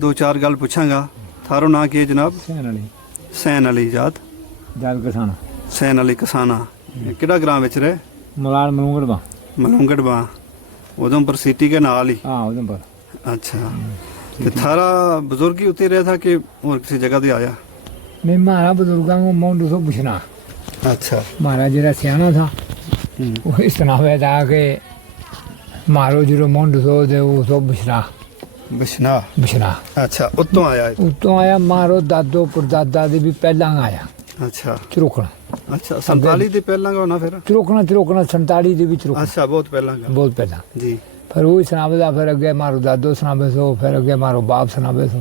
दो चार गल पुछांगा। थारो नाम की है जनाब? सैन अली सैन अली जात जल किसान सैन अली कसाना किहड़ा ग्राम विच रहे? मलाल मलूंगड़ बा मलूंगड़ बा उधमपुर सिटी के नाल ही। हाँ उधमपुर। अच्छा तो थारा बुजुर्ग ही उतरे रहा था कि और किसी जगह से आया? मैं मारा बुजुर्गों को मोंड सो पूछना। अच्छा मारा जरा सियाना था वो इस तरह था कि मारो जो मोंड सो दे वो सो बिछना बिशना। बिछना। अच्छा उत्तों आया है? उत्तों आया मारो दादो परदादा दे भी पहला आया। अच्छा चरुकना। अच्छा 47 दे पहला का होना फिर? चरुकना चरुकना 47 दे भी चरुकना। अच्छा बहुत पहला का। बहुत पहला जी। फिर वो सुनावेदा फिर अगे मारो दादो सुनावे सो फिर अगे मारो बाप सुनावे सो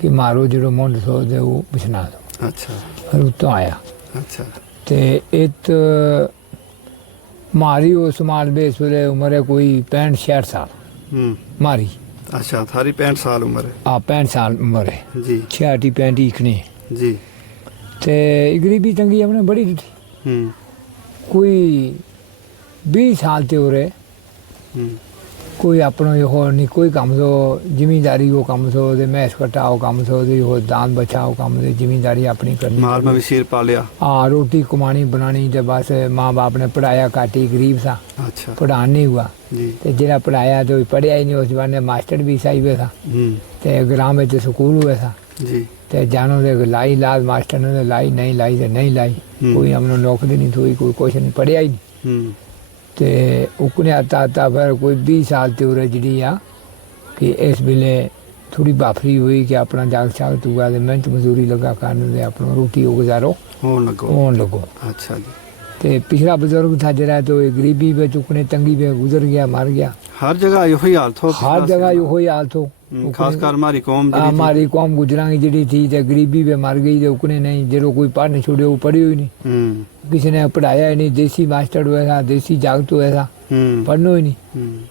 कि मारो जो मोंड सो दे वो बिछना दो। अच्छा फिर उत्तों आया। अच्छा ते इत मारी उस माल बेस वेले उम्र है कोई 65-66 साल मारी। अच्छा थारी 65 साल उम्र है? हाँ 65 साल उम्र है जी। 66-65 इकने जी। ते गरीबी तंगी हमने बड़ी दी। कोई 20 साल ते हो रहे कोई अपनो यो नहीं कोई काम सो जिमीदारी वो काम सो दे मैस कटाओ काम सो दे हो दान बचाओ काम दे जिमीदारी अपनी करनी। माल में भी शेर पालिया। हाँ रोटी कमानी बनानी जब बस माँ बाप ने पढ़ाया काटी गरीब सा। अच्छा पढ़ान नहीं हुआ जी। ते जरा पढ़ाया तो पढ़िया ही नहीं उस बार ने मास्टर भी सही हुआ था ते ग्राम में स्कूल हुआ था जी। ते जानो दे लाई लाल मास्टर ने लाई नहीं लाई ते नहीं लाई कोई हमने नौकरी नहीं थी कोई कुछ नहीं पढ़िया ही नहीं ते उकने आता आता फिर कोई 20 साल ते उरे जी आ कि इस वेले थोड़ी बाफरी हुई कि अपना जाग शाग तुगा दे मेहनत मजदूरी लगा करने दे अपना रोटी गुजारो होन लगो। अच्छा जी। ते पिछला बुजुर्ग था जरा तो गरीबी में चुकने तंगी में गुजर गया मर गया। हर जगह यो ही हाल थो? हर जगह यो ही हाल थो। खासकर हमारी कौम हमारी कौम गुजरांगी जी थी तो गरीबी में मर गई तो उकने नहीं जो कोई पढ़ने छोड़े वो पढ़ी हुई नहीं किसी ने पढ़ाया ही नहीं। देसी मास्टर हुआ था देसी जागत हुआ था पढ़नो ही नहीं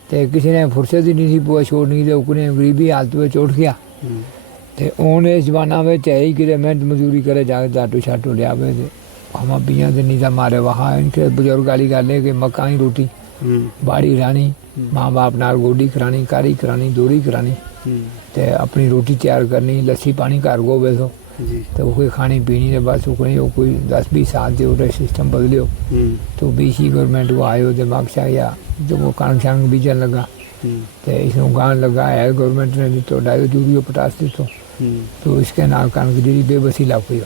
तो किसी ने फुर्सत ही नहीं थी बुआ छोड़नी तो उकने गरीबी हालत में चोट गया। तो उन इस जमाना में चाहे कि मेहनत मजदूरी करे जाके जाटो शाटो लिया हम बिया से नहीं था मारे वहाँ इनके बुजुर्ग गाली गाले के मकाई रोटी बाड़ी रानी माँ बाप नाल गोडी करानी कारी करानी दोरी करानी ते अपनी रोटी तैयार करनी लस्सी पानी घर गो बैठो तो वो कोई खानी पीनी ने बस कोई 10-20 साल से उधर सिस्टम बदलियो तो बीसी गवर्नमेंट को आयो दिमाग से आया जो वो कणक शंक बीजन लगा तो इसमें गान लगा है गवर्नमेंट ने दी तो डायो यूरियो पोटास दी तो इसके नाल कणक जी बेबसी लग गई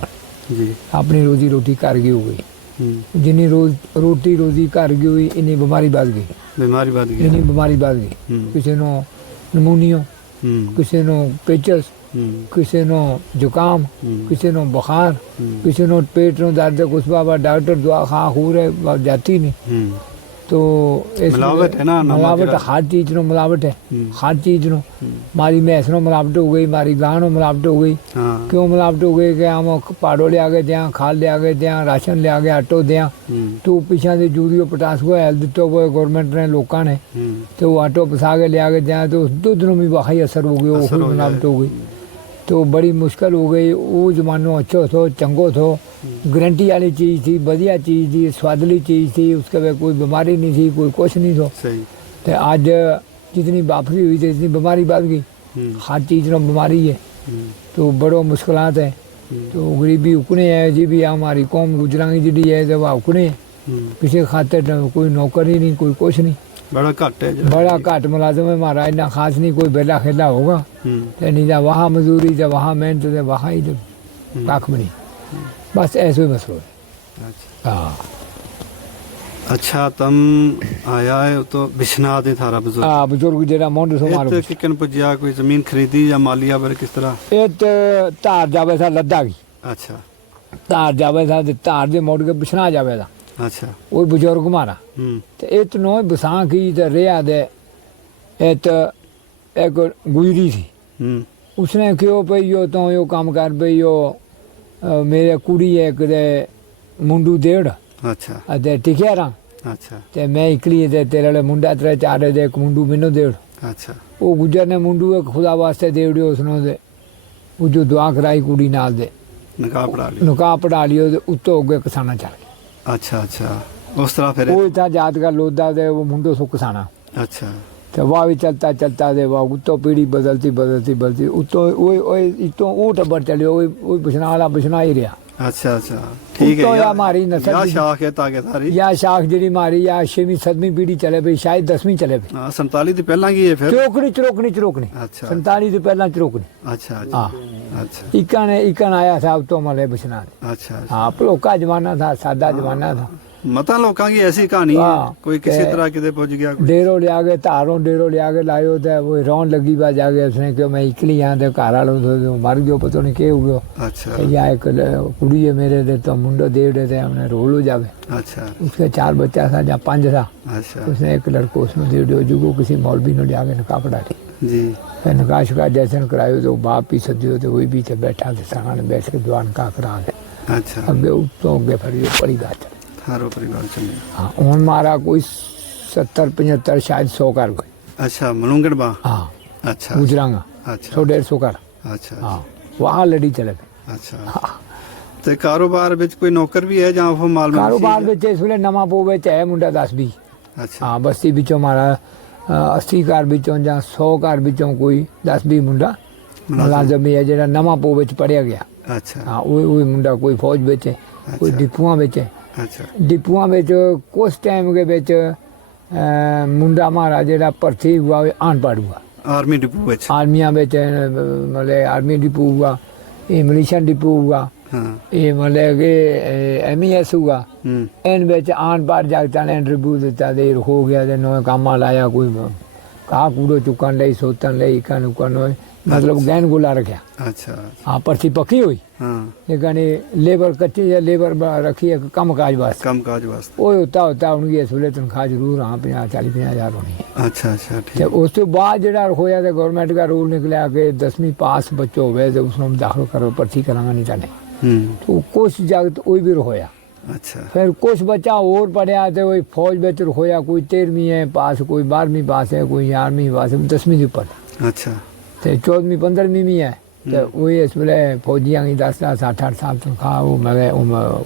अपनी रोजी रोटी घर गई हो गई जिन्नी रोटी रोजी घर गई हुई इन्नी बीमारी बढ़ गई इन्नी बीमारी बढ़ गई किसी नो नमूनियो किसी नो पेचस किसी नो जुकाम किसी नो बुखार किसी नो पेट नो दर्द कुछ बाबा डॉक्टर दुआ खा खूर है जाती नहीं तो मिलावट है ना मिलावट हर चीज नो मिलावट है हर चीज नो मारी भैंस नो मिलावट हो गई मारी गां नो मिलावट हो गई क्यों मिलावट हो गई कि हम पहाड़ों ले आ गए दें खाद ले आ गए दें राशन ले आ गए आटो दें तो पिछा से यूरियो पोटास को हेल्थ दितो वो गवर्नमेंट ने लोगों ने तो वो आटो पसा के ले आ गए दें तो दुध नो भी वाही असर हो गया वो मिलावट हो गई तो बड़ी मुश्किल हो गई। वो जमानो अच्छो थो चंगो थो गारंटी वाली चीज़ थी बढ़िया चीज़ थी स्वादली चीज़ थी उसके बाद कोई बीमारी नहीं थी कोई कुछ नहीं थो। तो आज जितनी बाफरी हुई थी इतनी बीमारी बढ़ गई हर चीज़ में बीमारी है तो बड़ो मुश्किलात है। तो गरीबी उकने है जी भी हमारी कौम गुजरांगी जी है तो वह उकने किसी खातिर कोई नौकरी नहीं कोई कुछ नहीं बड़ा घट है बड़ा घट मुलाजम है हमारा इतना खास नहीं कोई बेला खेला होगा तो नहीं जा वहाँ मजदूरी जब वहाँ मेहनत है वहाँ ही काख में नहीं बस ऐसे ही मसलो है। हाँ अच्छा तम आया है तो बिश्नाह दे थारा बुजुर्ग? हाँ बुजुर्ग जरा मोंड सो मारो किकन पुजिया कोई जमीन खरीदी या मालिया बारे किस तरह? ये तार जावे था लद्दा की। अच्छा तार जावे था तार दे मोड़ के बिछना जावे था। अच्छा वो बुजुर्ग मारा तो इतनो बसा की तो रेया दे एक गुजरी थी उसने क्यों पे यो तो यो काम कर पे यो मेरे कुड़ी एक दे मुंडू डेढ़ अच्छा अते टिकिया रहा अच्छा ते मैं इकली ते तेरे मुंडा तेरे चारे दे एक मुंडू मैनू डेढ़ अच्छा वो गुजर ने मुंडू एक खुदा वास्ते देवड़ियो उसने दे वो जो दुआ कराई कुड़ी नाल दे निकाह पढ़ा लियो ते उत्तो अगे किसाना चल गया। अच्छा अच्छा उस तरह फिर वो था जात का लोदा दे वो मुंडो सो किसाना। अच्छा तो वह भी चलता चलता दे वह उत्तों पीढ़ी बदलती बदलती बदलती उत्तों इतों वो टब्बर चले वो बिछना वाला बिछना ही रहा। अच्छा अच्छा ठीक है उत्तों या या हमारी नस्ल या की- शाख है ताकि सारी या शाख जी मारी या 6वीं 7वीं पीढ़ी चले पई शायद 10वीं चले पई। 47 तो पहला की है फिर चरोकनी चरोकनी चरोकनी अच्छा 47 तो पहला चरोकनी। अच्छा अच्छा हाँ अच्छा इकन आया था उत्तों मले बिछना। अच्छा अच्छा। हाँ पलोका जमाना था सादा जमाना था। मता लोगों की ऐसी कहानी है हाँ, कोई किसी ते- तरह किते पहुंच गया कोई। डेरो लिया के धारों डेरो लिया के लायो तो वो रौन लगी बा जाके उसने कहा मैं इकली यहाँ तो घर वालों तो मर गयो पता नहीं क्या हो गयो। अच्छा ते या एक कुड़ी है मेरे दे तो मुंडो दे दे थे हमने रोल हो जावे। अच्छा उसके 4 बच्चा था या 5 था। अच्छा उसने एक लड़को उसमें दे दियो जुगो किसी मौलवी ने लिया के निकाह पढ़ा दी। जी फिर निकाह शिकाह जैसे करायो तो बाप भी सदियो तो वही भी बैठा थे सराने बैठ के दुआ निकाह करा दे अच्छा अगे उत्तों अगे फिर ये पड़ी बात। थारो परिवार चले हाँ हूँ मारा कोई 70 75 शायद 100 कर गए। अच्छा मलूंगड़ बा हाँ अच्छा गुजरांगा अच्छा 100-150 कर। अच्छा हाँ वहाँ लड़ी चले गए। अच्छा ਤੇ ਕਾਰੋਬਾਰ ਵਿੱਚ ਕੋਈ ਨੌਕਰ ਵੀ ਹੈ ਜਾਂ ਉਹ ਮਾਲ ਮਵੇਸ਼ੀ कारोबार ਹੈ? ਵਿੱਚ ਇਸ ਵੇਲੇ ਨਵਾਂ ਪੋ ਵਿੱਚ ਹੈ ਮੁੰਡਾ 10-20। ਅੱਛਾ ਹਾਂ ਬਸਤੀ ਵਿੱਚੋਂ ਮਾਰਾ 80 ਘਰ ਵਿੱਚੋਂ ਜਾਂ 100 ਘਰ ਵਿੱਚੋਂ ਕੋਈ 10-20 ਮੁੰਡਾ ਮੁਲਾਜ਼ਮ ਹੀ ਹੈ ਜਿਹੜਾ ਨਵਾਂ ਪੋ ਵਿੱਚ ਪੜਿਆ ਗਿਆ। ਅੱਛਾ ਹਾਂ ਉਹ ਮੁੰਡਾ ਕੋਈ ਫੌਜ ਵਿੱਚ ਹੈ ਕੋਈ ਅੱਛਾ। ਡਿਪੂਆਂ ਵਿੱਚ ਹੈ। ਅੱਛਾ ਡਿਪੂਆਂ ਵਿੱਚ ਕੁਛ ਟਾਈਮ ਦੇ ਵਿੱਚ ਮੁੰਡਾ ਮਾਰਾ ਜਿਹੜਾ ਭਰਤੀ ਹੁਆ ਉਹ ਅਨਪੜ੍ਹ ਹੁਆ। ਆਰਮੀ ਡਿਪੂ ਵਿੱਚ ਆਰਮੀਆਂ ਵਿੱਚ ਮਤਲਬ ਆਰਮੀ ਡਿਪੂ ਹੁਆ ਇਹ ਮਿਲੀਸ਼ਨ ਡਿਪੂ ਹੁਆ ਹਾਂ ਇਹ ਮਤਲਬ ਕਿ MES ਹੁਆ। ਹੂੰ इन ਵਿੱਚ ਆਣ ਪਾਰ ਜਾਗਤਾਂ ਨੇ ਇੰਟਰਵਿਊ ਦਿੱਤਾ ਦੇਰ ਹੋ ਗਿਆ ਤੇ ਨਵੇਂ ਕੰਮਾਂ ਲਾਇਆ ਕੋਈ ਕਾ ਕੂੜੋ ਚੁੱਕਣ ਲਈ ਸੋਤਣ ਲਈ ਕਾਨੂੰ ਕਾਨੂੰ ਮਤਲਬ ਗੈਨ ਗੁਲਾ ਰੱਖਿਆ। ਅੱਛਾ ਹਾਂ ਪਰਚੀ ਪੱਕੀ ਹੋਈ ਹਾਂ ਲੇਕਿन ਲੇਬਰ ਕੱਚੀ ਜਾਂ ਲੇਬਰ ਰੱਖੀ ਇੱਕ ਕੰਮ ਕਾਜ ਵਾਸਤੇ ਕੰਮ ਕਾਜ ਵਾਸਤੇ ਉਹ ਹੁੰਦਾ ਉਹਨੂੰ ਇਸ ਵੇਲੇ ਤਨਖਾਹ ਜ਼ਰੂਰ ਹਾਂ 50-40 ਹਜ਼ਾਰ ਹੋਣੀ ਹੈ। ਅੱਛਾ ਅੱਛਾ ਤੇ ਠੀਕ ਉਸ ਤੋਂ ਬਾਅਦ ਜਿਹੜਾ ਹੋਇਆ ਤੇ ਗਵਰਨਮੈਂਟ ਦਾ ਰੂਲ ਨਿਕਲਿਆ ਕਿ 10ਵੀਂ ਪਾਸ ਬੱਚੋ ਹੋਵੇ ਤੇ ਉਸ ਨੂੰ ਦਾਖਲ ਕਰੋ ਪਰਚੀ ਕਰਾਂਗਾ ਨਹੀਂ ਤਾਂ ਨਹੀਂ। ਹੂੰ तो कुछ जगत वो भी होया। ਅੱਛਾ फिर कुछ बच्चा और पढ़िया तो वही फौज में होया कोई 13वीं है पास कोई 12वीं पास है कोई 11वीं पास है 10वीं के ऊपर ਅੱਛਾ तो 14वीं 15वीं में है तो वही इस वेले फौजियां की 10 8 साल तनख्वाह वो मैं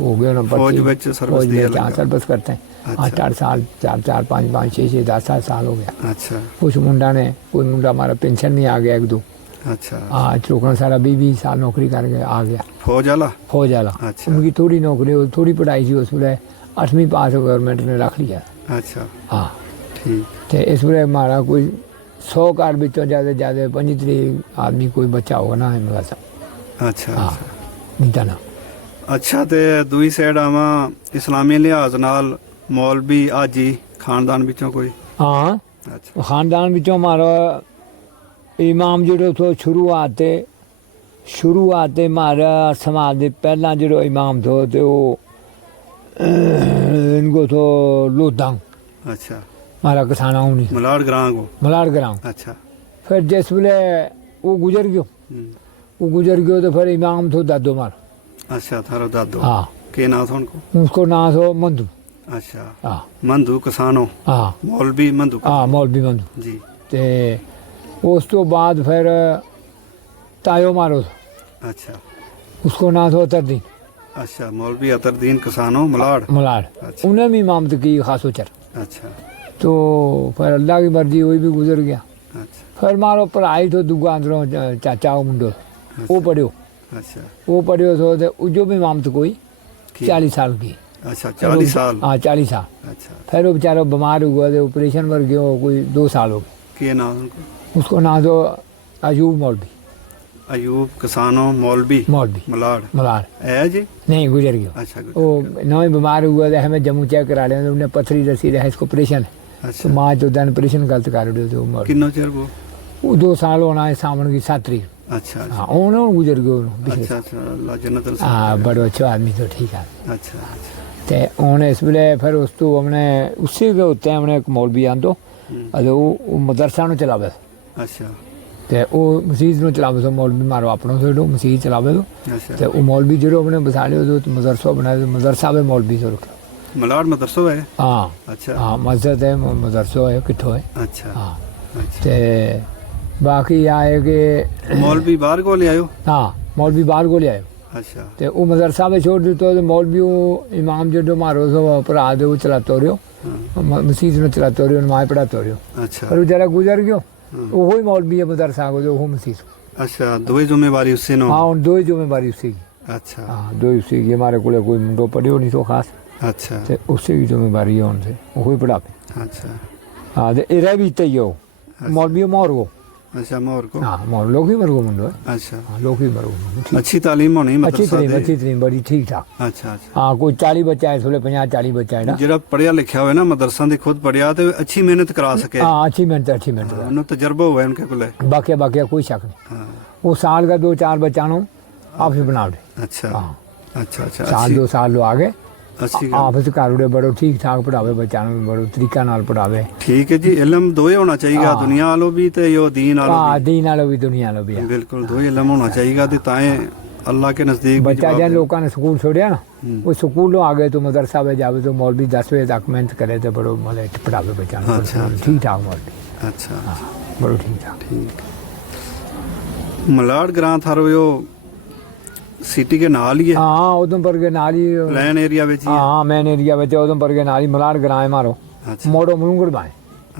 हो गए ना फौज ਵਿੱਚ ਸਰਵਿਸ ਦੀ हाँ सर्विस करते हैं 8 साल 4 5 6 10 साल हो गया। ਅੱਛਾ कुछ मुंडा ने कोई मुंडा हमारा पेंशन में आ गया 1-2 ਅੱਛਾ हाँ चौकना सारा 20 साल नौकरी करके आ गया ਫੌਜ ਵਾਲਾ फौज वाला। अच्छा। उनकी थोड़ी नौकरी थोड़ी पढ़ाई थी उस वेले 8वीं पास गवर्नमेंट ने रख लिया। ਅੱਛਾ हाँ ਠੀਕ तो इस वेले हमारा कोई 100 घर बिचों ज़्यादा से ज़्यादा 25 आदमी कोई बच्चा होगा ना है सा ਅੱਛਾ हाँ ਅੱਛਾ नहीं था ना। ਅੱਛਾ ਤੇ ਦੂਈ ਸਾਈਡ ਆਵਾਂ ਇਸਲਾਮੀ ਲਿਹਾਜ਼ ਨਾਲ ਮੌਲਵੀ ਆਜੀ ਖਾਨਦਾਨ ਵਿੱਚੋਂ ਕੋਈ हाँ ਅੱਛਾ खानदान बिचों हमारा इमाम जो थो शुरुआत हमारा समाज के पहला जो इमाम थो तो इनको थो लोधांग ਅੱਛਾ हमारा किसाना नहीं ਮਲਾੜ ਗਰਾਂ ਕੋ मलाड़ ग्राम। ਅੱਛਾ फिर जिस वेले वो गुजर गयो ਹੂੰ वो गुजर गयो तो फिर इमाम थो दादो मार। ਅੱਛਾ ਥਾਰੋ ਦਾਦੋ हाँ ਕੇ ਨਾਂ ਥੋਨ ਕੋ उसको नाम थो मंदू। ਅੱਛਾ हाँ ਮੰਦੂ ਕਿਸਾਨੋ हाँ ਮੌਲਵੀ ਮੰਦੂ हाँ मौलवी मंदू। ਜੀ ते उस तो बाद फिर तायो मारो ਅੱਛਾ उसको नाम थो अतरदीन ਅੱਛਾ मौलवी अतरदीन किसानो मलाड़ मलाड़। अच्छा। उन्हें भी इमामत की खासो चर अच्छा तो फिर अल्लाह की मर्जी वही भी गुजर गया। अच्छा फिर मारो पढ़ाई तो दुआ अंदरों चाचा वो मुंडो वो पढ़ियो अच्छा वो पढ़ियो तो जो भी इमामत कोई की? 40 साल की। अच्छा 40 साल हाँ 40 साल। अच्छा फिर वो बेचारा बीमार हुआ तो ऑपरेशन पर गया कोई 2 साल हो गए। के नाम उनको उसको नाम तो अयूब मौलवी अयूब किसानो मौलवी मौलवी मलाड़ मलार है जी नहीं गुजर गया। अच्छा वो नवे बीमार हुआ था हमें जम्मू चेक करा लिया तो उन्हें पथरी रसी रहा इसको ऑपरेशन है तो अच्छा माँ जो दिन ऑपरेशन गलत कर दिया तो मर किन्नो चेर वो वो 2 साल होना है सावन की 7 तारीख। अच्छा अच्छा हाँ उन्होंने गुजर गया पिछले अच्छा अच्छा अल्लाह जन्नत नसीब हाँ करे। बड़ो अच्छा आदमी तो ठीक है। अच्छा अच्छा ते उन्हें इस वेले फिर उस तो हमने उसी के उत्ते हमने एक मौलवी आंदो अदो वो मदरसा नु चलावे अच्छा ते वो मस्जिद नु चलावे तो मौलवी मारो अपनो सेडो मस्जिद चलावे तो अच्छा ते वो मौलवी जो हमने बसाले तो मदरसा बनाए तो मदरसा में मौलवी तो रखो। मलाड़ मदरसो है हाँ अच्छा हाँ मस्जिद है मदरसा है किठो है। अच्छा हाँ अच्छा ते बाकी आए कि मौलवी बाहर को ले आयो हाँ मौलवी बाहर को ले आयो ਅੱਛਾ ਤੇ ਉਹ ਮਦਰਸਾ ਵਿੱਚ ਛੋੜ ਦਿੱਤਾ ਤੇ ਮੌਲਵੀ ਉਹ ਇਮਾਮ जो मारो सो भरा दे वो चलाते हो ਹਾਂ, मसीत में चलाते हो नमाज पढ़ाते हो ਅੱਛਾ पर वो जरा गुजर गयो वो ही मौलवी है मदरसा को जो वो मसीत ਅੱਛਾ ਦੋਵੇਂ ਜ਼ਿੰਮੇਵਾਰੀ ਉਸੇ ਨੂੰ हाँ उन दो ही जिम्मेवारी उसी की ਅੱਛਾ हाँ दो ही उसी की हमारे को कोई मुंडो पढ़ियो नहीं तो खास ਅੱਛਾ ਤੇ ਉਸੇ ਦੀ ਜ਼ਿੰਮੇਵਾਰੀ ਹੈ ਹੁਣ ਤੇ ਉਹ ਹੀ ਪੜਾਵੇ ਅੱਛਾ ਹਾਂ ਤੇ ਇਹ ਰਹਿ ਵੀ ਤਈ ਹੋ ਮੌਲਵੀ ਮੋਰ ਕੋ ਅੱਛਾ ਮੋਰ ਕੋ ਹਾਂ ਮੋਰ ਲੋਕੀ ਮਰਗੋ ਮੁੰਡੋ ਅੱਛਾ ਹਾਂ ਲੋਕੀ ਮਰਗੋ ਮੁੰਡੋ ਅੱਛੀ ਤਾਲੀਮ ਹੋਣੀ ਅੱਛੀ ਮਦਰਸਾ ਤਰੀਮ ਦੀ ਅੱਛੀ ਤਰੀਮ ਬੜੀ ਠੀਕ ਠਾਕ ਅੱਛਾ ਅੱਛਾ ਹਾਂ ਕੋਈ 40 ਬੱਚਾ ਹੈ ਥੋੜੇ 50 40 ਬੱਚਾ ਹੈ ਨਾ ਜਿਹੜਾ ਪੜਿਆ ਲਿਖਿਆ ਹੋਵੇ ਨਾ ਮਦਰਸਾ ਦੇ ਖੁਦ ਪੜਿਆ ਤੇ ਅੱਛੀ ਮਿਹਨਤ ਕਰਾ ਸਕੇ हाँ अच्छी मेहनत ਉਹਨੂੰ ਤਜਰਬਾ ਹੋਵੇ ਉਨਕੇ ਕੋਲੇ बाकी कोई शक नहीं ਹਾਂ वो साल का 2-4 बच्चा नो आप ही बना दे ਅੱਛਾ हाँ ਅੱਛਾ ਅੱਛਾ साल ਅੱਛੀ 2 साल लो आगे ਅੱਛੀ ਗੱਲ आप घर उड़े बड़ो ठीक ठाक पढ़ावे बच्चा नो बड़ो तरीका नाल पढ़ावे ਠੀਕ ਹੈ ਜੀ ਇਲਮ ਦੋਏ ਹੋਣਾ ਚਾਹੀਦਾ ਹਾਂ। ਦੁਨੀਆ ਵਾਲੋ ਵੀ ਤੇ ਇਹ دین ਵਾਲੋ हाँ दीन वालों भी दुनिया वालों भी ਵੀ है। ਬਿਲਕੁਲ ਦੋਏ ਇਲਮ ਹੋਣਾ ਚਾਹੀਦਾ ਤੇ ਤਾਂ ਇਹ ਅੱਲਾਹ के नजदीक भी बच्चा जवाब जब दे। लोगों ने स्कूल छोड़िया ना वो स्कूलों आ गए तो मदरसा में जावे तो मौलवी 10 बजे तक मेहनत करे तो बड़ो मतलब पढ़ावे बच्चा नो अच्छा, अच्छा। ठीक ठाक मौलवी ਅੱਛਾ हाँ बड़ो ठीक ठाक ਠੀਕ ਮਲਾੜ ਗ੍ਰਾਂ ਥਾਰੋ ਉਹ ਸਿਟੀ के ਨਾਲ ਹੀ ਹੈ हाँ उधमपुर के नाल ही ਪਲਾਨ ਏਰੀਆ ਵਿੱਚ ਹੀ ਹੈ हाँ मैन एरिया में उधमपुर के नाल ही मलाड़ ग्रां है मारो ਅੱਛਾ मोड़ो मलूंगड़ बाए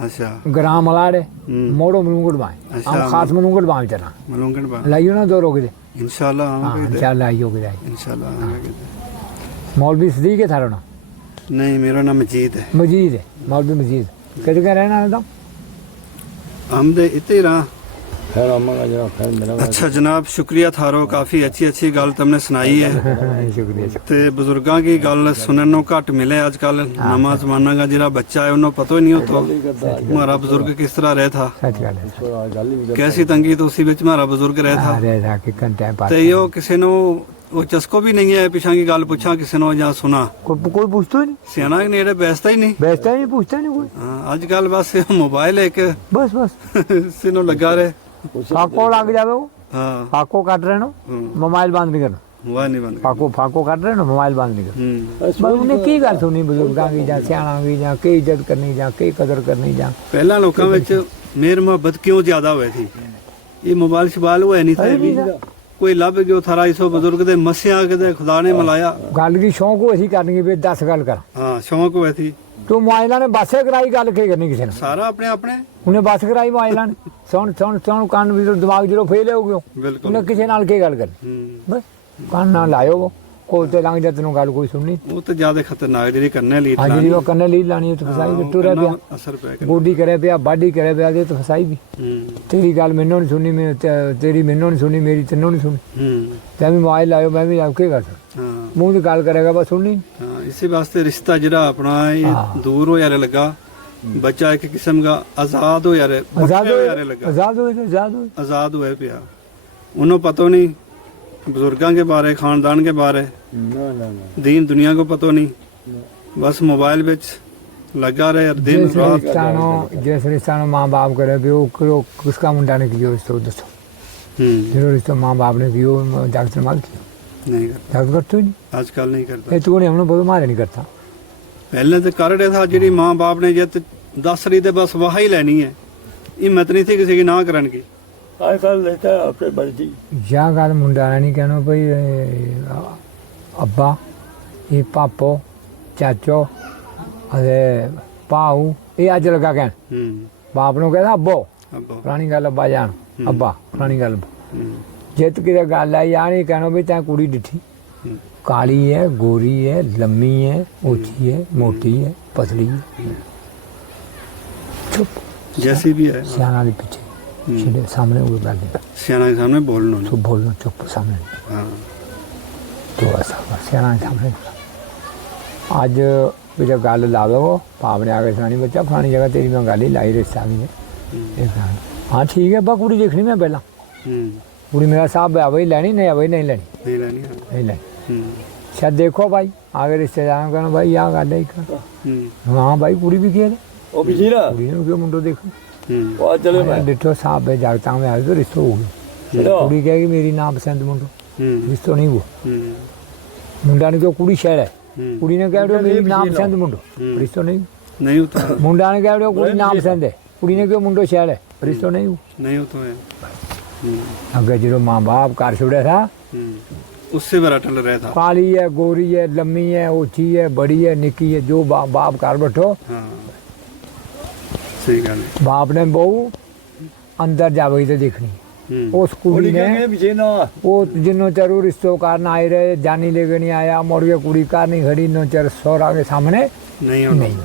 ਅੱਛਾ ग्रां मलाड़ है हम्म। मोड़ो मलूंगड़ बाए अच्छा, हम खास मलूंगड़ बाए चला ਮਲੂੰਗਣ ਬਾ लाइयो ना दो रोक दे ਇਨਸ਼ਾਅੱਲਾ हाँ ਆਵਾਂਗੇ ਕਿਤੇ। इंशाल्लाह आइयो के जाए ਇਨਸ਼ਾਅੱਲਾ ਆਵਾਂਗੇ ਕਿਤੇ। मौलवी सदीक है थारो ना ਨਹੀਂ ਮੇਰਾ ਨਾਮ ਮਜੀਦ ਹੈ मजीद है मौलवी मजीद किधर का रहना है तो हमदे इतने रहा खैर अम्मा का जरा खैर मेरा अच्छा जनाब शुक्रिया थारो काफ़ी अच्छी अच्छी गल तुमने सुनाई है शुक्रिया ਤੇ ਬਜ਼ੁਰਗਾਂ ਦੀ ਗੱਲ ਸੁਣਨ ਨੂੰ ਘੱਟ ਮਿਲੇ ਅੱਜ ਕੱਲ ਨਵਾਂ ਜ਼ਮਾਨਾ ਦਾ ਜਿਹੜਾ ਬੱਚਾ ਹੈ ਉਹਨੂੰ ਪਤਾ ਹੀ ਨਹੀਂ ਹੋਤਾ हमारा बुजुर्ग किस तरह रहा था सच गल है थोड़ा गल ही कैसी तंगी तो उसी ਵਿੱਚ हमारा बुजुर्ग रहा था अरे था कि घंटे पास ਤੇ ਇਹ ਕਿਸੇ ਨੂੰ ਉਹ ਚਸਕੋ ਵੀ ਨਹੀਂ ਹੈ ਪਿਛਾਂ ਦੀ ਗੱਲ ਪੁੱਛਾਂ ਕਿਸੇ ਨੂੰ ਜਾਂ ਸੁਣਾ कोई पूछता ही नहीं ਸਿਆਣਾ ਨੇੜੇ ਬੈਸਤਾ ਹੀ ਨਹੀਂ बेचता ही नहीं पूछता नहीं कोई ਹਾਂ ਅੱਜ ਕੱਲ ਬਸ ਮੋਬਾਈਲ ਇੱਕ बस बस ਸਿਨੋ ਲੱਗਾ ਰਹੇ फाको लग जावे वो ਹਾਂ फाको काट रहे नो मोबाइल बंद नहीं करना ਵਾਹ ਨਹੀਂ ਬੰਦ फाको काट रहे नो मोबाइल बंद नहीं करना ਹੂੰ बस उन्हें की गल सुनी बुजुर्गों की ਜਾਂ ਸਿਆਣਾ की ਜਾਂ ਕੀ ਇੱਜ਼ਤ ਕਰਨੀ ਜਾਂ ਕੀ ਕਦਰ ਕਰਨੀ ਜਾਂ ਪਹਿਲਾਂ ਲੋਕਾਂ ਵਿੱਚ ਮੇਰ ਮੁਹੱਬਤ ਕਿਉਂ ਜ਼ਿਆਦਾ ਹੋਈ ਸੀ ਇਹ ਮੋਬਾਈਲ ਸ਼ਬਾਲ ਹੋਇਆ ਨਹੀਂ ਸੀ ਵੀ ਕੋਈ ਲੱਭ ਗਿਓ ਥਾਰਾ ਇਸੋ ਬਜ਼ੁਰਗ ਦੇ ਮਸਿਆ ਕਿਤੇ ਖੁਦਾ ਨੇ ਮਿਲਾਇਆ ਗੱਲ ਕੀ ਸ਼ੌਂਕ ਹੋ ਅਸੀਂ ਕਰਨੀ ਵੀ 10 ਗੱਲ ਕਰ ਹਾਂ ਸ਼ੌਂਕ ਹੋਇਆ ਸੀ ਤੂੰ ਮੋਬਾਈਲਾਂ ਨੇ ਬਾਸੇ ਕਰਾਈ ਗੱਲ ਕੀ ਕਰਨੀ ਕਿਸੇ ਨੇ ਸਾਰਾ ਆਪਣੇ ਆਪਣੇ ਉਹਨੇ ਬੱਸ ਕਰਾਈ ਮੋਬਾਈਲਾਂ ਨੇ ਸੁਣ ਕੰਨ ਵੀ ਦਿਮਾਗ ਜਦੋਂ ਫੇਲ ਹੋ ਗਿਆ ਬਿਲਕੁਲ ਉਹਨੇ ਕਿਸੇ ਨਾਲ ਕੀ ਗੱਲ ਕਰਨੀ ਹੂੰ ਬਸ ਕੰਨ ਨਾਲ ਲਾਇਓ ਕੋਲ ਤੇ ਲੰਘ ਜਾ ਤੈਨੂੰ ਗੱਲ ਕੋਈ ਸੁਣਨੀ ਉਹ ਤਾਂ ਜ਼ਿਆਦਾ ਖਤਰਨਾਕ ਜਿਹੜੀ ਕਰਨੇ ਲਈ ਹਾਂ ਜਿਹੜੀ ਉਹ ਕੰਨ ਲੀ ਲਾਣੀ ਤੇ ਫਸਾਈ ਵੀ ਤੁਰਿਆ ਪਿਆ ਅਸਰ ਪੈ ਗਿਆ ਗੋਡੀ ਕਰਿਆ ਪਿਆ ਬਾਡੀ ਕਰਿਆ ਪਿਆ ਤੇ ਫਸਾਈ ਵੀ ਹੂੰ ਤੇਰੀ ਗੱਲ ਮੈਨੂੰ ਨਹੀਂ ਸੁਣੀ ਮੈਂ ਤੇਰੀ ਮੈਨੂੰ ਨਹੀਂ ਸੁਣੀ ਮੇਰੀ ਤੈਨੂੰ ਨਹੀਂ ਸੁਣੀ ਹੂੰ ਤੇ ਵੀ ਮੋਬਾਈਲ ਲਾਇਓ ਮੈਂ ਵੀ ਆਪ ਕੀ ਕਰ ਸਕਦਾ ਹਾਂ ਮੂੰਹ ਦੀ ਗੱਲ ਕਰੇਗਾ ਬਸ ਸੁਣਨੀ ਹਾਂ ਇਸੇ ਵਾਸਤੇ ਰਿਸ਼ਤਾ ਜਿਹੜਾ ਆਪਣਾ ਇਹ ਦੂਰ ਹੋ ਯਾਰੇ ਲੱਗਾ ਬੱਚਾ ਇੱਕ ਕਿਸਮ ਦਾ ਆਜ਼ਾਦ ਹੋ ਯਾਰੇ ਆਜ਼ਾਦ ਹੋ ਯਾਰੇ ਲੱਗਾ ਆਜ਼ਾਦ ਹੋਏ ਆਜ਼ਾਦ ਹੋਏ आजाद हुए पिया उन्हें पता नहीं बुजुर्गों के बारे खानदान के बारे ना ना ना दीन दुनिया को पता नहीं बस मोबाइल बिच लगा रहे हर दिन रात जिस रिश्ता माँ बाप करे भी वो किसका मुंडा ने किया रिश्ता दसो जो रिश्ता माँ बाप ने किया डॉक्टर माल किया नहीं करता डॉक्टर करते ही नहीं आजकल नहीं करता ये तू नहीं हमने बहुत मारे नहीं करता पहले तो कर रहे था जी माँ बाप ने जब दस रही तो बस वहा ही लेनी है हिम्मत नहीं थी किसी की ना करन की आजकल लेता है अपने मर्जी या गल मुंडा ने नहीं कहना भाई अब्बा ये पापो चाचो अरे भाऊ ये अज लगा कहन बाप नु कहता अब्बो अब पुरानी गल अब्बा जान अब्बा पुरानी गल हम्म, जित किते गल आई या नहीं कहना भी तैं कुड़ी डिठी काली है गोरी है लम्मी है ऊंची है मोटी है पतली है चुप जैसी भी है सियाना के पीछे सीधे सामने वो गल नहीं सियाना के सामने बोलना तो बोलना चुप सामने हाँ तो ऐसा बस सियाना के सामने आज भी जब गल लावे वो पाप ने आगे सुनानी बच्चा फलानी जगह तेरी मैं गल ही लाई रिश्ता भी है एक कहानी। हाँ ठीक है बा कुड़ी देखनी मैं पहला कुड़ी मेरा साहब है भाई लेनी नहीं है भाई नहीं लेनी नहीं लेनी हाँ नहीं लेनी शायद देखो भाई आगे रिश्तेदार कहना भाई यहाँ गल है हाँ भाई कुड़ी भी किया ओ बिजी ना कुड़ी ने क्यों मुंडो देखो ओ आज चले मैं डिठो साहब है जागता में आए तो रिश्तो हो गया चलो कुड़ी कहेगी मेरी ना पसंद मुंडो रिश्तो नहीं हुआ मुंडा ने क्यों कुड़ी शहर है कुड़ी ने कह रहे मेरी ना पसंद मुंडो रिश्तो नहीं नहीं होता है मुंडा ने कह रहे कुड़ी ना पसंद है कुड़ी ने क्यों मुंडो शहर है रिश्तो नहीं हुआ नहीं होता है अगर जो माँ बाप घर छोड़ा था उससे बड़ा टल रहा था। काली है, गोरी है, लम्मी है, ऊंची है, बड़ी है, निकी है, जो बाप घर बैठो हाँ सही गल है। बाप ने बहू अंदर जावे तो देखनी। उस कुड़ी ने पीछे ना वो जिन्नो चर वो रिश्तेदार ना आए रहे, जानी लेके नहीं आया, मुड़ के कुड़ी कार नहीं खड़ी, नो चर सौरा के सामने नहीं होना। नहीं।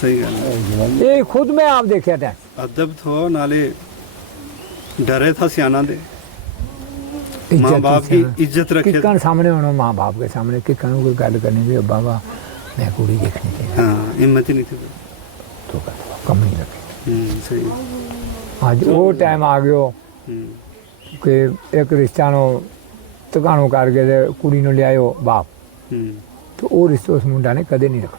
सही गल है। ये खुद में आप देखे थे अदब थो नाले डरे था सियाना दे, माँ बाप की इज्जत रखे। किकन सामने होना, माँ बाप के सामने किकन कोई गल करनी भी बाबा मैं कुड़ी देखनी चाहिए हाँ हिम्मत ही नहीं थी। तो कम नहीं रखे। सही है। आज वो टाइम आ गयो कि एक रिश्ता नो तकाणो करके ते कुड़ी नो ले आयो बाप, तो वो रिश्ता उस मुंडा ने कदे नहीं रखा।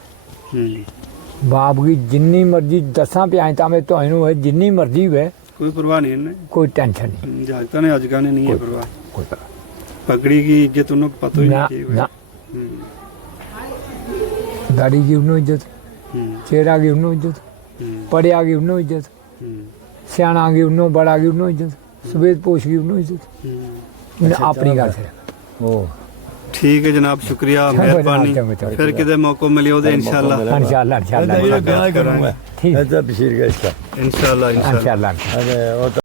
बाप की जिन्नी मर्जी 10 प्यायता में तो इनू है, जिन्नी मर्जी वे कोई परवाह नहीं है, कोई टेंशन नहीं, जागता ने अजगा ने नहीं है परवाह। कोई परवाह पगड़ी की इज्जत उन्हें पता ही ना नहीं ना। दाढ़ी की उन्हों इज्जत, चेहरा की उन्हों इज्जत, पढ़िया की उन्हों इज्जत, सियाणा की उन्हों, बड़ा की उन्हों इज्जत, सफेद पोश की उन्हों इज्जत, उन्हें अपनी गल से ओ ठीक है जनाब, शुक्रिया, मेहरबानी। फिर कितने मौका मिले ओदे इंशाल्लाह इंशाल्लाह इंशाल्लाह क्या करूंगा ठीक ऐसा बशीर का इसका इंशाल्लाह इंशाल्लाह। इंशाल्लाह। अरे वो तो